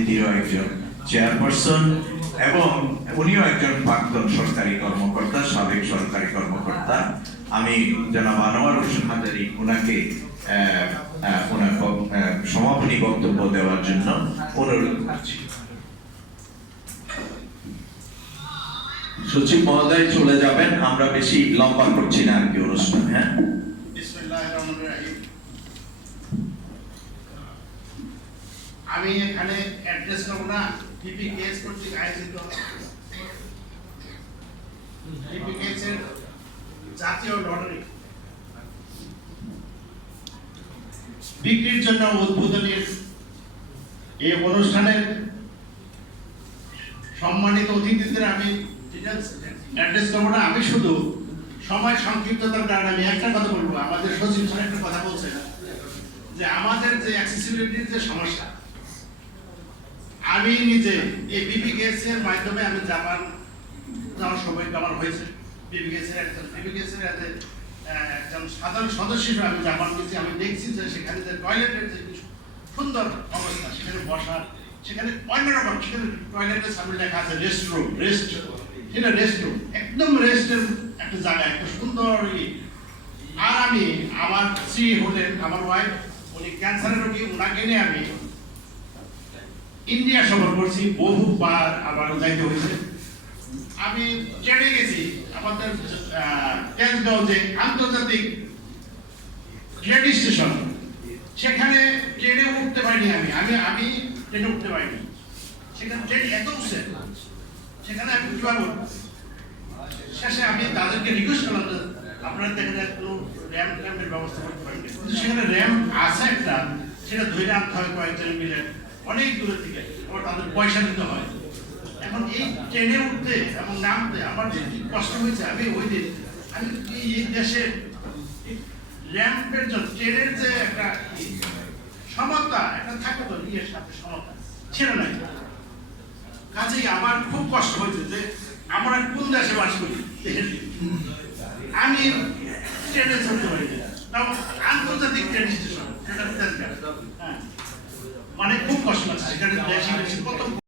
সমিতিরও একজন চেয়ারপারসন এবং উনিও একজন প্রাক্তন সরকারি কর্মকর্তা, সাবেক সরকারি কর্মকর্তা। আমি জনাব আনোয়ার হোসেন হাজারী ওনাকে ওনার সমাপনী বক্তব্য দেওয়ার জন্য অনুরোধ করছি। সচিব মহোদয় চলে যাবেন, আমরা বেশি লম্বা করছি না আর কি অনুষ্ঠান। হ্যাঁ, আমি এখানে অ্যাড্রেস করব না। পিপিকেএস কর্তৃক আয়োজিত পিপিকেএস এর জাতীয় লটারি বিক্রির জন্য উদ্বোধনের এই অনুষ্ঠানের সম্মানিত অতিথিদের আমি অ্যাড্রেস করব না। আমি শুধু সময় সংক্ষিপ্ততার কারণে আমি একটা কথা বলবো। আমাদের সচিব স্যার একটা কথা বলছেন যে আমাদের যে অ্যাক্সেসিবিলিটির যে সমস্যা, আমি নিজে এই বিপিকেএস এর মাধ্যমে আমি জাপান যাওয়ার সৌভাগ্য আমার হয়েছে। বিপিকেএস এর একজন সাধারণ সদস্য হিসেবে আমি জাপান গেছি। আমি দেখছি যে সেখানে যে টয়লেটের যে সুন্দর অবস্থা, সেখানে বসার, সেখানে অন্যরকম, সেখানে টয়লেটের সামনে লেখা আছে রেস্টরুম, সেটা রেস্টরুম, একদম রেস্টের একটা জায়গা, একটা সুন্দর। আর আমি আমার স্ত্রী হলেন, আমার ওয়াইফ, উনি ক্যান্সারের রোগী, ওনাকে নিয়ে আমি ইন্ডিয়া সফর করছি বহুবার, আবারও যাইতে হয়েছে। আমি ট্রেনে গেছি আমাদের তেজগাঁও যে আন্তর্জাতিক ট্রেন স্টেশন, সেখানে ট্রেনে উঠতে পারিনি। আমি ট্রেনে উঠতে পারিনি। সেখানে ট্রেন এত উঠছে, সেখানে আমি কিভাবে শেষে আমি তাদেরকে রিকোয়েস্ট করলাম যে আপনারা দেখেন একটু র্যাম্পের ব্যবস্থা করতে পারেন। কিন্তু সেখানে র্যাম্প আছে একটা, সেটা ধরে আনতে হয় কয়েকজন মিলে অনেক দূরের থেকে, আবার তাদের পয়সা দিতে হয়। এখন এই ট্রেনে উঠতে এবং নামতে আমার যে কষ্ট হয়েছে, আমি ওই দিন আমি এই দেশে র্যাম্পের জন্য ট্রেনের যে একটা সমতা একটা থাকে তো, ইয়ের সাথে সমতা ছিল না। কাজেই আমার খুব কষ্ট হয়েছে যে আমরা কোন দেশে বাস করি। আমি ট্রেনে চলতে পারি না, তাও আন্তর্জাতিক ট্রেন স্টেশন, সেটা মানে খুব কষ্ট লাগছে। সেখানে কত